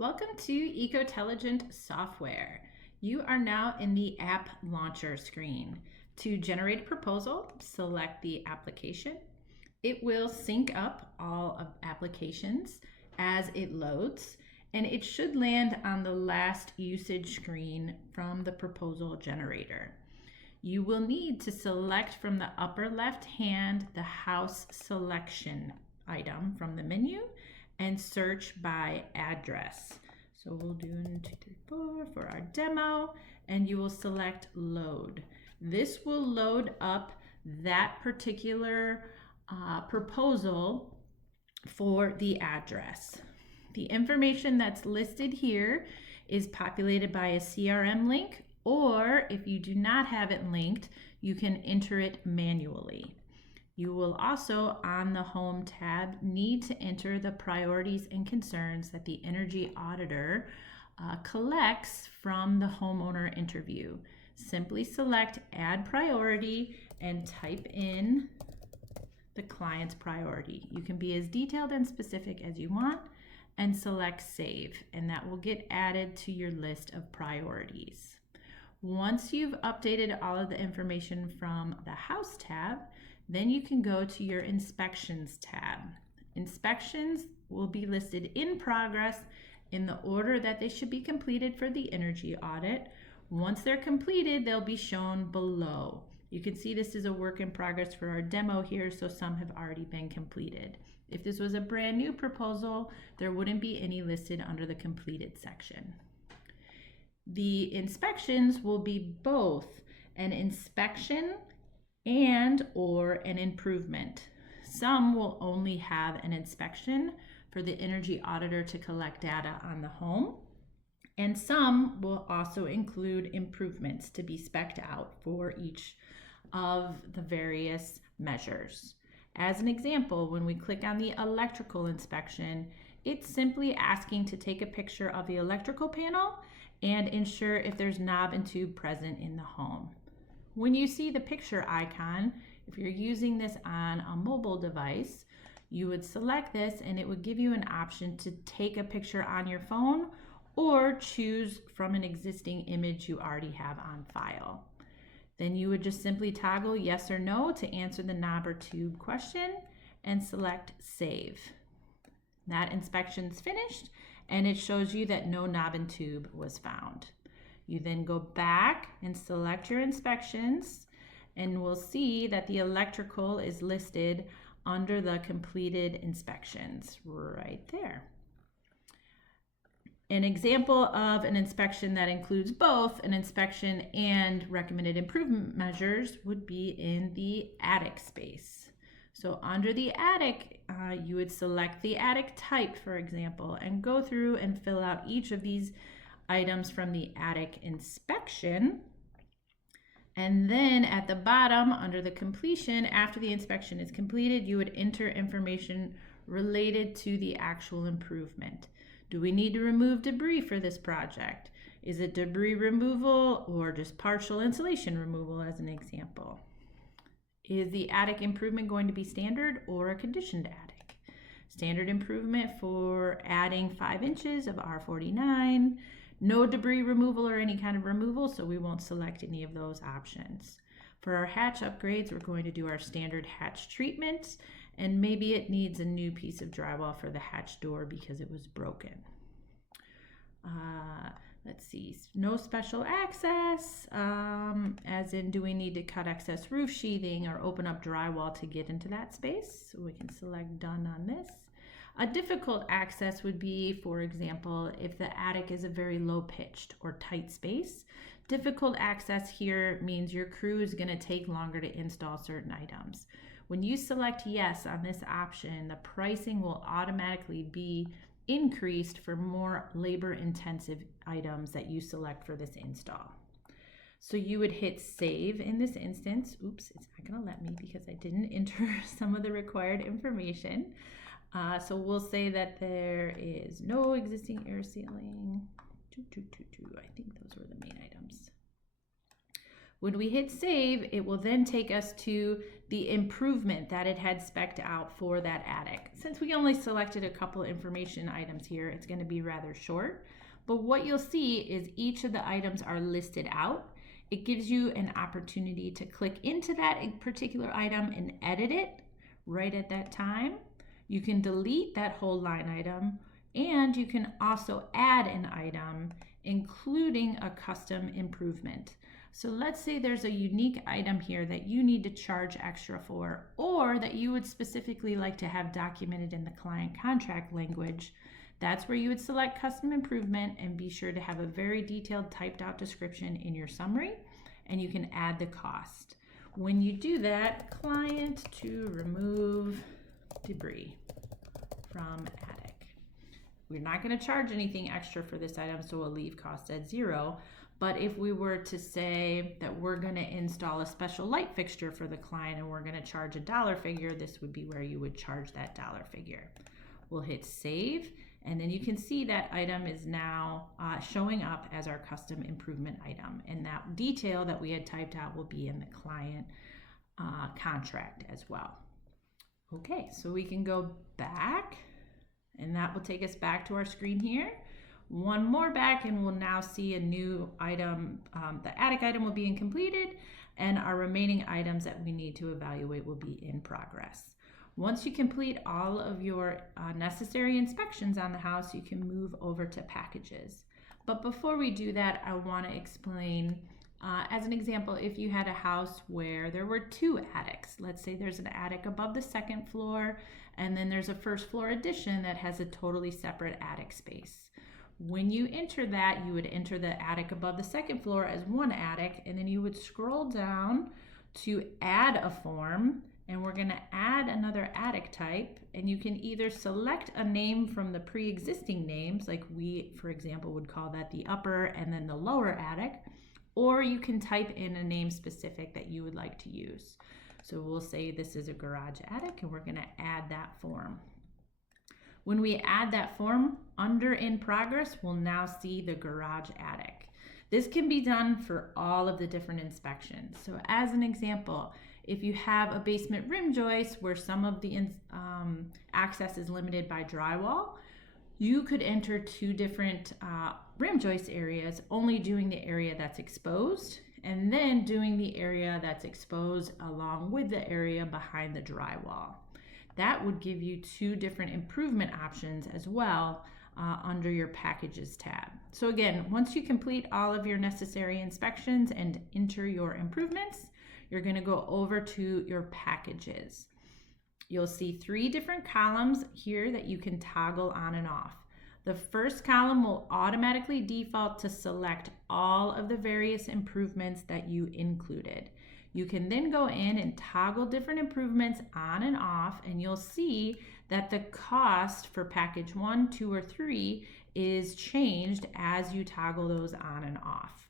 Welcome to Ecotelligent Software. You are now in the App Launcher screen. To generate a proposal, select the application. It will sync up all of applications as it loads, and it should land on the last usage screen from the proposal generator. You will need to select from the upper left hand the house selection item from the menu and search by address. So we'll do 1, 2, 3, 4 for our demo, and you will select load. This will load up that particular proposal for the address. The information that's listed here is populated by a CRM link, or if you do not have it linked, you can enter it manually. You will also, on the Home tab, need to enter the priorities and concerns that the energy auditor collects from the homeowner interview. Simply select Add Priority and type in the client's priority. You can be as detailed and specific as you want and select Save, and that will get added to your list of priorities. Once you've updated all of the information from the House tab, then you can go to your Inspections tab. Inspections will be listed in progress in the order that they should be completed for the energy audit. Once they're completed, they'll be shown below. You can see this is a work in progress for our demo here, so some have already been completed. If this was a brand new proposal, there wouldn't be any listed under the completed section. The inspections will be both an inspection and or an improvement. Some will only have an inspection for the energy auditor to collect data on the home, and some will also include improvements to be spec'd out for each of the various measures. As an example, when we click on the electrical inspection, it's simply asking to take a picture of the electrical panel and ensure if there's knob and tube present in the home. When you see the picture icon, if you're using this on a mobile device, you would select this and it would give you an option to take a picture on your phone or choose from an existing image you already have on file. Then you would just simply toggle yes or no to answer the knob or tube question and select Save. That inspection's finished and it shows you that no knob and tube was found. You then go back and select your inspections, and we'll see that the electrical is listed under the completed inspections right there. An example of an inspection that includes both an inspection and recommended improvement measures would be in the attic space. So under the attic, you would select the attic type, for example, and go through and fill out each of these items from the attic inspection. And then at the bottom, under the completion, after the inspection is completed, you would enter information related to the actual improvement. Do we need to remove debris for this project? Is it debris removal or just partial insulation removal as an example? Is the attic improvement going to be standard or a conditioned attic? Standard improvement for adding 5 inches of R49, no debris removal or any kind of removal, so we won't select any of those options. For our hatch upgrades, we're going to do our standard hatch treatment, and maybe it needs a new piece of drywall for the hatch door because it was broken. Let's see, no special access, as in do we need to cut excess roof sheathing or open up drywall to get into that space? So we can select done on this. A difficult access would be, for example, if the attic is a very low-pitched or tight space. Difficult access here means your crew is going to take longer to install certain items. When you select yes on this option, the pricing will automatically be increased for more labor-intensive items that you select for this install. So you would hit save in this instance. Oops, it's not going to let me because I didn't enter some of the required information. So we'll say that there is no existing air sealing. I think those were the main items. When we hit save, it will then take us to the improvement that it had spec'd out for that attic. Since we only selected a couple information items here, it's going to be rather short. But what you'll see is each of the items are listed out. It gives you an opportunity to click into that particular item and edit it right at that time. You can delete that whole line item, and you can also add an item, including a custom improvement. So let's say there's a unique item here that you need to charge extra for, or that you would specifically like to have documented in the client contract language. That's where you would select custom improvement and be sure to have a very detailed typed out description in your summary, and you can add the cost. When you do that, client to remove debris from attic. We're not going to charge anything extra for this item, so we'll leave cost at 0. But if we were to say that we're going to install a special light fixture for the client and we're going to charge a dollar figure, this would be where you would charge that dollar figure. We'll hit save, and then you can see that item is now showing up as our custom improvement item, and that detail that we had typed out will be in the client contract as well. Okay, so we can go back, and that will take us back to our screen here. One more back, and we'll now see a new item. The attic item will be completed, and our remaining items that we need to evaluate will be in progress. Once you complete all of your necessary inspections on the house, you can move over to packages. But before we do that, I want to explain, as an example, if you had a house where there were 2 attics. Let's say there's an attic above the 2nd floor, and then there's a 1st floor addition that has a totally separate attic space. When you enter that, you would enter the attic above the 2nd floor as one attic, and then you would scroll down to add a form, and we're going to add another attic type, and you can either select a name from the pre-existing names, like we, for example, would call that the upper and then the lower attic, or you can type in a name specific that you would like to use. So we'll say this is a garage attic, and we're going to add that form. When we add that form, under in progress, we'll now see the garage attic. This can be done for all of the different inspections. So as an example, if you have a basement rim joist where some of the access is limited by drywall, you could enter 2 different rim joist areas, only doing the area that's exposed, and then doing the area that's exposed along with the area behind the drywall. That would give you 2 different improvement options as well under your packages tab. So again, once you complete all of your necessary inspections and enter your improvements, you're going to go over to your packages. You'll see 3 different columns here that you can toggle on and off. The first column will automatically default to select all of the various improvements that you included. You can then go in and toggle different improvements on and off, and you'll see that the cost for package 1, 2, or 3 is changed as you toggle those on and off.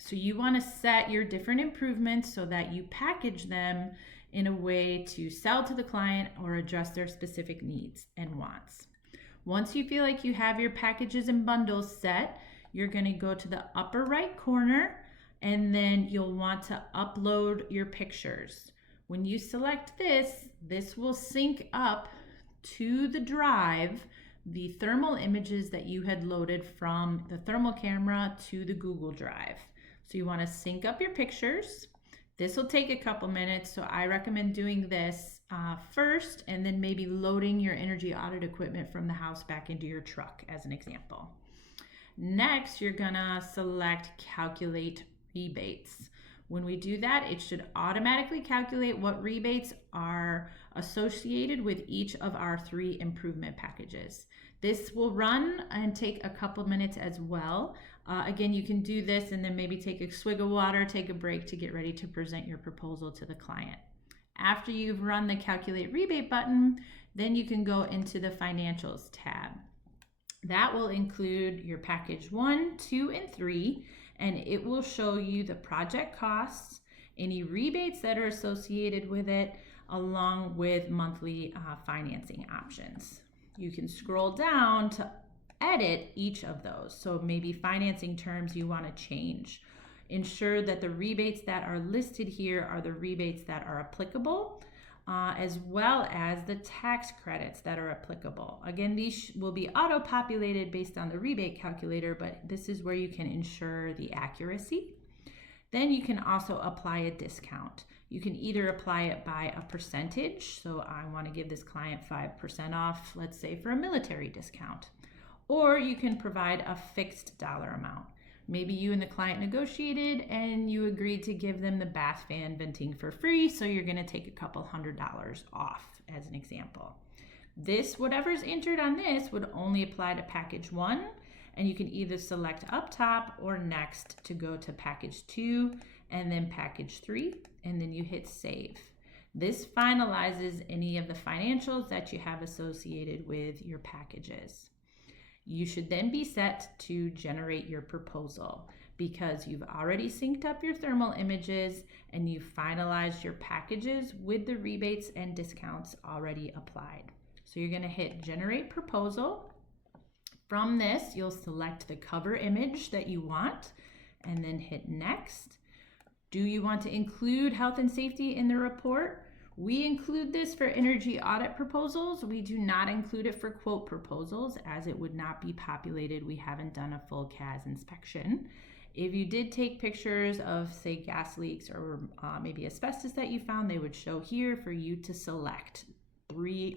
So you want to set your different improvements so that you package them in a way to sell to the client or address their specific needs and wants. Once you feel like you have your packages and bundles set, you're going to go to the upper right corner, and then you'll want to upload your pictures. When you select this, this will sync up to the drive the thermal images that you had loaded from the thermal camera to the Google Drive. So you want to sync up your pictures. This will take a couple minutes, so I recommend doing this first, and then maybe loading your energy audit equipment from the house back into your truck as an example. Next, you're gonna select calculate rebates. When we do that, it should automatically calculate what rebates are associated with each of our 3 improvement packages. This will run and take a couple minutes as well. Again, you can do this and then maybe take a swig of water, take a break to get ready to present your proposal to the client. After you've run the calculate rebate button, then you can go into the financials tab. That will include your package 1, 2, and 3, and it will show you the project costs, any rebates that are associated with it, along with monthly financing options. You can scroll down to edit each of those. So maybe financing terms you want to change. ensure that the rebates that are listed here are the rebates that are applicable, as well as the tax credits that are applicable. Again, these will be auto-populated based on the rebate calculator, but this is where you can ensure the accuracy. Then you can also apply a discount. You can either apply it by a percentage, so I want to give this client 5% off, let's say for a military discount, or you can provide a fixed dollar amount. Maybe you and the client negotiated and you agreed to give them the bath fan venting for free, so you're going to take a couple $100 off as an example. This, whatever's entered on this, would only apply to package 1, and you can either select up top or next to go to package 2 and then package 3, and then you hit save. This finalizes any of the financials that you have associated with your packages. You should then be set to generate your proposal because you've already synced up your thermal images and you've finalized your packages with the rebates and discounts already applied. So you're going to hit generate proposal. From this, you'll select the cover image that you want and then hit next. Do you want to include health and safety in the report? We include this for energy audit proposals. We do not include it for quote proposals as it would not be populated. We haven't done a full CAS inspection. If you did take pictures of, say, gas leaks or maybe asbestos that you found, they would show here for you to select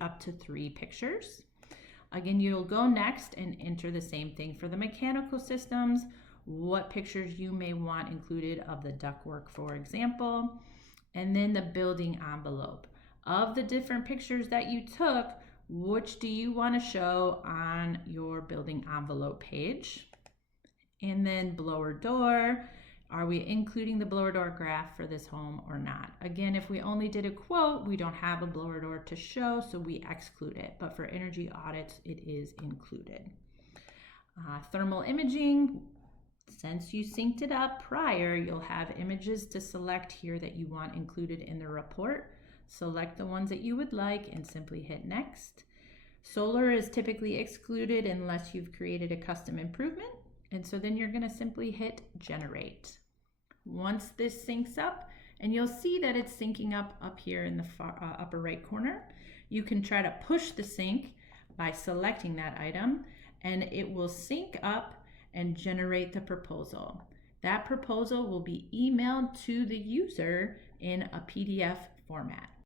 up to 3 pictures. Again, you'll go next and enter the same thing for the mechanical systems, what pictures you may want included of the ductwork, for example, and then the building envelope. Of the different pictures that you took, which do you want to show on your building envelope page? And then blower door. Are we including the blower door graph for this home or not? Again, if we only did a quote, we don't have a blower door to show, so we exclude it. But for energy audits, it is included. Thermal imaging. Since you synced it up prior, you'll have images to select here that you want included in the report. Select the ones that you would like and simply hit next. Solar is typically excluded unless you've created a custom improvement. And so then you're going to simply hit generate. Once this syncs up, and you'll see that it's syncing up here in the upper right corner, you can try to push the sync by selecting that item, and it will sync up and generate the proposal. That proposal will be emailed to the user in a PDF format.